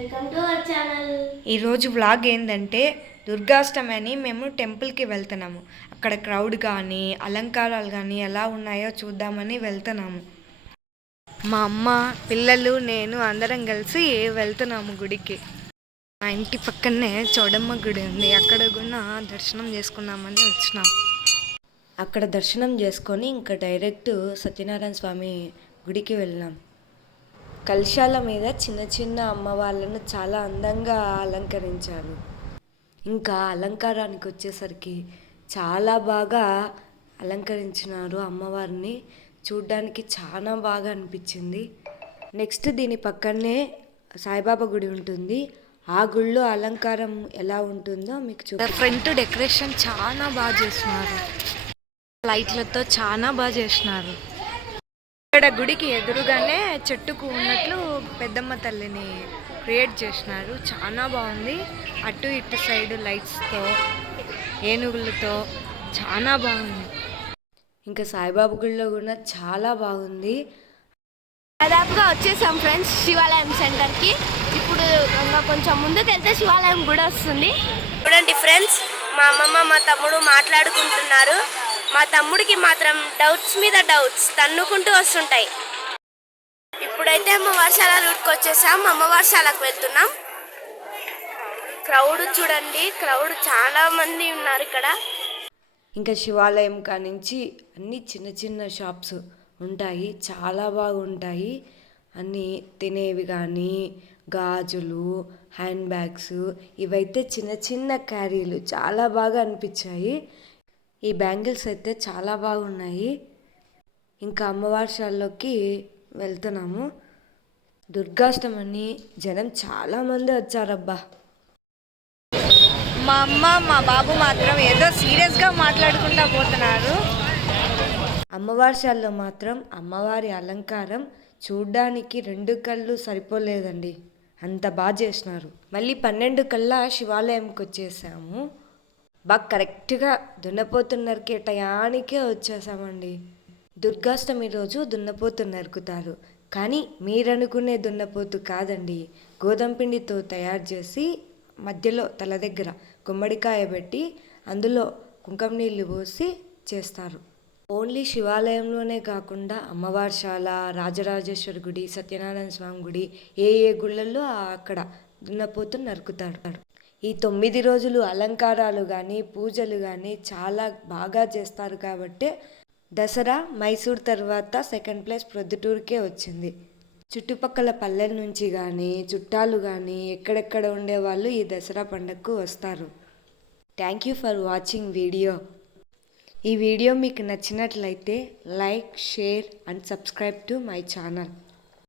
Welcome to our channel ఈరోజు vlog ఏంటంటే దుర్గాష్టమి అని మేము టెంపుల్కి వెళ్తున్నాము. అక్కడ క్రౌడ్ కానీ అలంకారాలు కానీ ఎలా ఉన్నాయో చూద్దామని వెళ్తున్నాము. మా అమ్మ పిల్లలు నేను అందరం కలిసి వెళ్తున్నాము గుడికి. మా ఇంటి పక్కనే చౌడమ్మ గుడి ఉంది. అక్కడ కూడా దర్శనం చేసుకుందామని వచ్చినాం. అక్కడ దర్శనం చేసుకొని ఇంకా డైరెక్ట్ సత్యనారాయణ స్వామి గుడికి వెళ్ళాం కలశాల మీద చిన్న చిన్న అమ్మవార్లను చాలా అందంగా అలంకరించారు. ఇంకా అలంకారానికి వచ్చేసరికి చాలా బాగా అలంకరించినారు అమ్మవారిని. చూడ్డానికి చాలా బాగా అనిపించింది. నెక్స్ట్ దీని పక్కనే సాయిబాబా గుడి ఉంటుంది. ఆ గుళ్ళో అలంకారం ఎలా ఉంటుందో మీకు చూ ఫ్రంట్ డెకరేషన్ చాలా బాగా చేస్తున్నారు. లైట్లతో చాలా బాగా చేసినారు ఇక్కడ గుడికి ఎదురుగానే చెట్టుకు ఉన్నట్లు పెద్దమ్మ తల్లిని క్రియేట్ చేసినారు. చాలా బాగుంది. అటు ఇటు సైడ్ లైట్స్తో ఏనుగులతో చాలా బాగుంది. ఇంకా సాయిబాబా గుడిలో కూడా చాలా బాగుంది. దాదాపుగా వచ్చేసాం ఫ్రెండ్స్ శివాలయం సెంటర్కి. ఇప్పుడు ఇంకా కొంచెం ముందుకు వెళ్తే శివాలయం కూడా వస్తుంది. చూడండి ఫ్రెండ్స్ మా అమ్మమ్మ మా తమ్ముడు మాట్లాడుకుంటున్నారు. మా తమ్ముడికి మాత్రం డౌట్స్ మీద డౌట్స్ తన్నుకుంటూ వస్తుంటాయి. ఇప్పుడైతే అమ్మవారిశాల రూట్కి వచ్చేసాం అమ్మవారిశాలకు వెళ్తున్నాం. క్రౌడ్ చూడండి. క్రౌడ్ చాలా మంది ఉన్నారు ఇక్కడ. ఇంకా శివాలయం కానించి అన్ని చిన్న చిన్న షాప్స్ ఉంటాయి. చాలా బాగుంటాయి. అన్నీ తినేవి కానీ గాజులు హ్యాండ్ బ్యాగ్స్ ఇవైతే చిన్న చిన్న క్యారీలు చాలా బాగా అనిపించాయి. ఈ బ్యాంగిల్స్ అయితే చాలా బాగున్నాయి. ఇంకా అమ్మవారిశాలలోకి వెళ్తున్నాము. దుర్గాష్టమని జనం చాలామంది వచ్చారబ్బా. మా అమ్మ మా బాబు మాత్రం ఏదో సీరియస్గా మాట్లాడుకుంటా పోతున్నారు. అమ్మవారిశాలలో మాత్రం అమ్మవారి అలంకారం చూడ్డానికి రెండు కళ్ళు సరిపోలేదండి. అంత బాగా చేసినారు. మళ్ళీ పన్నెండు కల్లా శివాలయంకి వచ్చేసాము. బాగా కరెక్ట్గా దున్నపోతున్నరికి టయానికే వచ్చేసామండి. దుర్గాష్టమి రోజు దున్నపోతు నరుకుతారు. కానీ మీరనుకునే దున్నపోతు కాదండి. గోధుమ పిండితో తయారు చేసి మధ్యలో తల దగ్గర గుమ్మడికాయ పెట్టి అందులో కుంకుమ నీళ్ళు పోసి చేస్తారు. ఓన్లీ శివాలయంలోనే కాకుండా అమ్మవారిశాల రాజరాజేశ్వరి గుడి సత్యనారాయణ స్వామి గుడి ఏ ఏ గుళ్ళల్లో అక్కడ దున్నపోతు నరుకుతాడు ఈ తొమ్మిది రోజులు అలంకారాలు కానీ పూజలు కానీ చాలా బాగా చేస్తారు కాబట్టి దసరా మైసూర్ తర్వాత సెకండ్ ప్లేస్ ప్రొద్దుటూరుకే వచ్చింది. చుట్టుపక్కల పల్లెల నుంచి కానీ చుట్టాలు కానీ ఎక్కడెక్కడ ఉండేవాళ్ళు ఈ దసరా పండగకు వస్తారు. Thank you for watching video ఈ వీడియో మీకు నచ్చినట్లయితే like share and subscribe to my channel.